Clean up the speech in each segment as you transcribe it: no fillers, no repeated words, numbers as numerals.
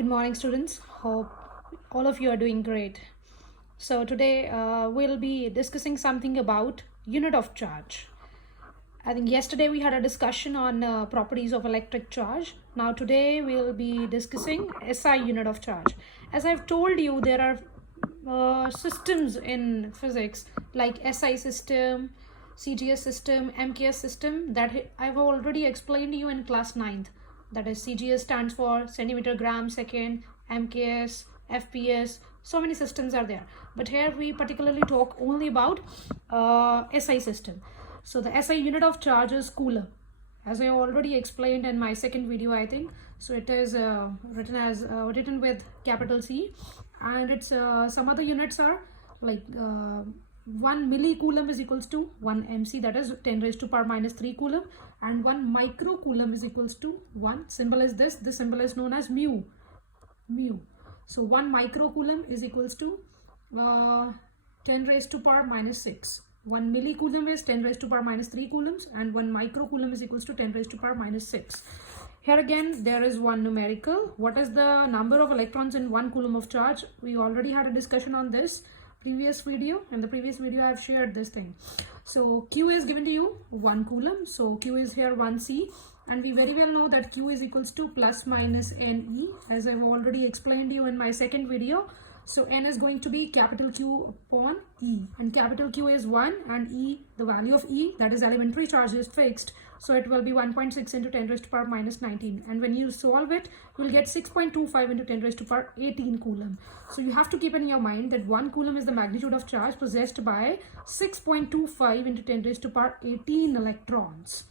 Good morning, students. Hope all of you are doing great. So today we'll be discussing something about unit of charge. I think yesterday we had a discussion on properties of electric charge. Now today we'll be discussing SI unit of charge. As I've told you, there are systems in physics like SI system, CGS system, MKS system that I've already explained to you in class 9th. That is, CGS stands for centimeter gram second, MKS, FPS, so many systems are there. But here we particularly talk only about SI system. So the SI unit of charge is Coulomb, as I already explained in my second video, I think. So it is written with capital C, and it's some other units are like 1 millicoulomb is equals to 1 mc, that is 10 raised to power minus 3 coulomb, and 1 microcoulomb is equals to 1 symbol is this symbol is known as mu. So 1 microcoulomb is equals to 10 raised to power minus 6. 1 millicoulomb is 10 raised to power minus 3 coulombs, and 1 microcoulomb is equals to 10 raised to power minus 6. Here again there is one numerical. What is the number of electrons in 1 coulomb of charge? We already had a discussion on this previous video. In the previous video I have shared this thing. So Q is given to you 1 coulomb, so Q is here 1C, and we very well know that Q is equals to plus minus NE, as I've already explained to you in my second video. So N is going to be capital Q upon E, and capital Q is 1, and E, the value of E, that is elementary charge, is fixed. So it will be 1.6 into 10 raised to power minus 19, and when you solve it, you will get 6.25 into 10 raised to power 18 coulomb. So you have to keep in your mind that 1 coulomb is the magnitude of charge possessed by 6.25 into 10 raised to power 18 electrons.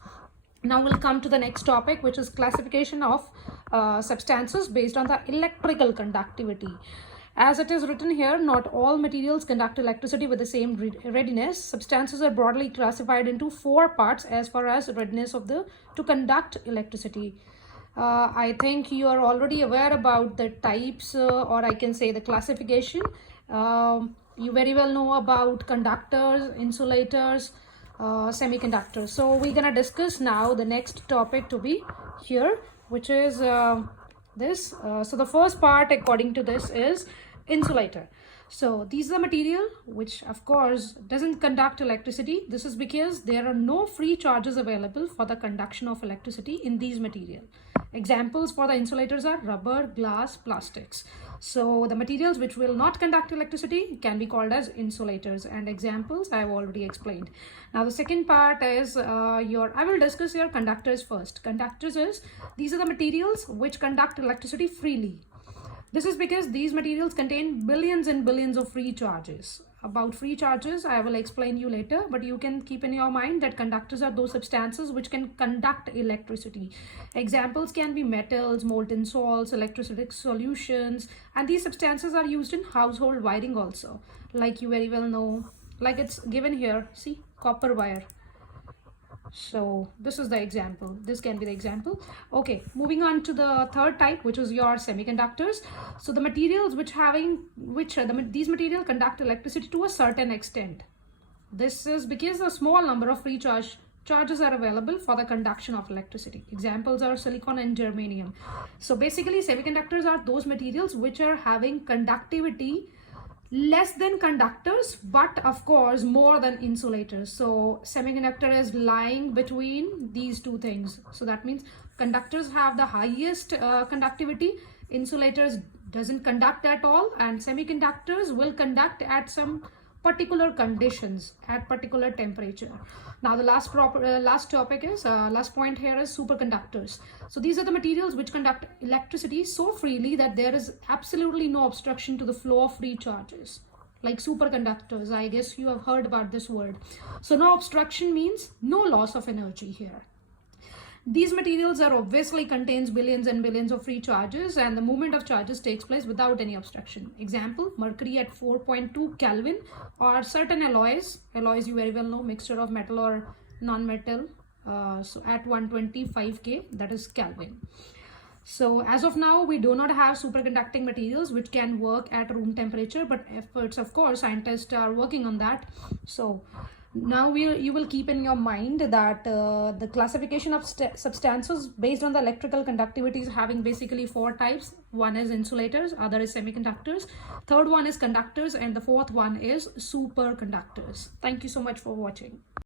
Now we'll come to the next topic, which is classification of substances based on the electrical conductivity. As it is written here, not all materials conduct electricity with the same readiness. Substances are broadly classified into 4 parts as far as readiness to conduct electricity. I think you are already aware about the types, or I can say the classification. You very well know about conductors, insulators, semiconductors. So we're gonna discuss now the next topic to be here, which is this. So the first part according to this is insulator. So these are the material which of course doesn't conduct electricity. This is because there are no free charges available for the conduction of electricity in these material. Examples for the insulators are rubber, glass, plastics. So the materials which will not conduct electricity can be called as insulators, and examples I have already explained. Now the second part is I will discuss your conductors first. Conductors is, these are the materials which conduct electricity freely. This is because these materials contain billions and billions of free charges. About free charges I will explain you later, but you can keep in your mind that conductors are those substances which can conduct electricity. Examples can be metals, molten salts, electrolytic solutions, and these substances are used in household wiring also. Like you very well know, like it's given here, see, copper wire. So this is the example, this can be the example. Okay, moving on to the third type, which is your semiconductors. So the materials these materials conduct electricity to a certain extent. This is because a small number of free charges are available for the conduction of electricity. Examples are silicon and germanium. So basically semiconductors are those materials which are having conductivity less than conductors, but of course more than insulators. So semiconductor is lying between these two things. So that means conductors have the highest conductivity, insulators doesn't conduct at all, and semiconductors will conduct at some particular conditions at particular temperature. Now the last topic is last point here is superconductors. So these are the materials which conduct electricity so freely that there is absolutely no obstruction to the flow of free charges. Like superconductors, I guess you have heard about this word. So no obstruction means no loss of energy here. These materials are obviously contains billions and billions of free charges, and the movement of charges takes place without any obstruction. Example, mercury at 4.2 Kelvin, or certain alloys you very well know, mixture of metal or non-metal, so at 125 K, that is Kelvin. So as of now, we do not have superconducting materials which can work at room temperature, but efforts, of course, scientists are working on that. So Now you will keep in your mind that the classification of substances based on the electrical conductivity is having basically four types. One is insulators, other is semiconductors, third one is conductors, and the fourth one is superconductors. Thank you so much for watching.